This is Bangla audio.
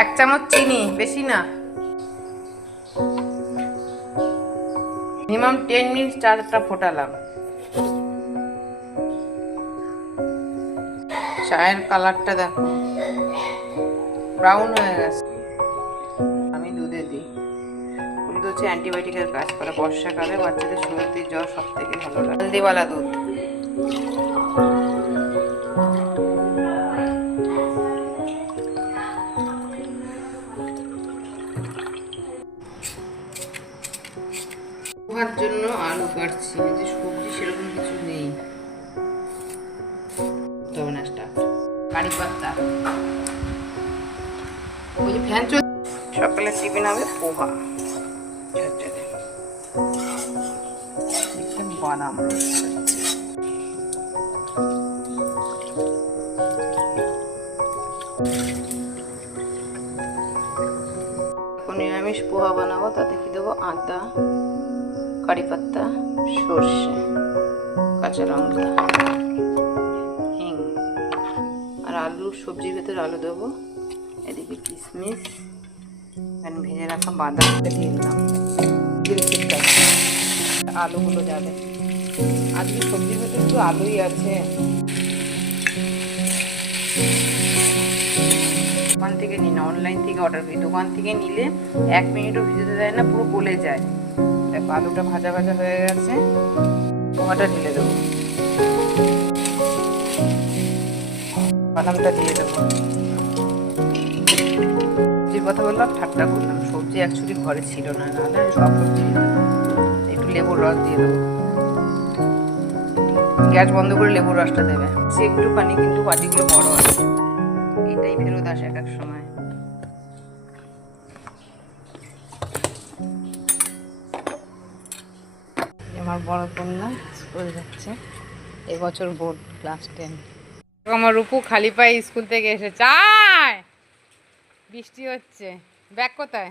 এক চামচ চিনি, বেশি না। মিনিমাম 10 মিনিট চাটা ফোটালাম। চায়ের কালারটা দেখো, ব্রাউন হয়ে গেছে। আমি দুধে দিই। দুধ হচ্ছে অ্যান্টিবায়োটিকের কাজ করে। বর্ষাকালে বাচ্চাদের সর্দি জ্বর সব থেকে ভালো লাগে। হলদিওয়ালা দুধ। পোহার জন্য আলু কাটছি, যে সবজি সেরকম কিছু নেই। তবে না স্টার্ট। কারি পাত্তা, ওই যে ফ্যান চল। সকালে টিফিন হবে পোহা, বাদাম। নিরামিষ পোহা বানাবো, তাতে কি দেবো? আদা, কারি পাত্তা, সর্ষে, কাঁচা লঙ্কা, হিং আর আলু। সবজির ভেতরে আলু দেবো। এদিকে কিশমিশ, ভেজে রাখা বাদামটা দিয়ে দিলাম। আলুগুলো যাবে। আজকে সবজির ভেতরে তো আলুই আছে। দোকান থেকে নিই না, অনলাইন থেকে অর্ডার করি। দোকান থেকে নিলে 1 মিনিটও ভিজতে দেয় না, পুরো গলে যায়। দেখো আলুটা ভাজা ভাজা হয়ে গেছে। পোহাটা ঢেলে দেবো, বাদামটা দিয়ে দেবো। সবজির কথা বললাম, ঠাট্টা করলাম। সবজি অ্যাকচুয়ালি ঘরে ছিল না, নাহলে সব সবজি একটু লেবুর রস দিয়ে দেবো। গ্যাস বন্ধ করে লেবুর রসটা দেবে। সে একটুখানি, কিন্তু বাটিগুলো বড় আছে। এটাই ফেরত আসে এক এক সময়। আমার বড় কন্যা স্কুল যাচ্ছে, এবছর বোর্ড, ক্লাস 10। আমার রূপু খালি পায়ে স্কুল থেকে এসে চায়। বৃষ্টি হচ্ছে, ব্যাগ কোথায়?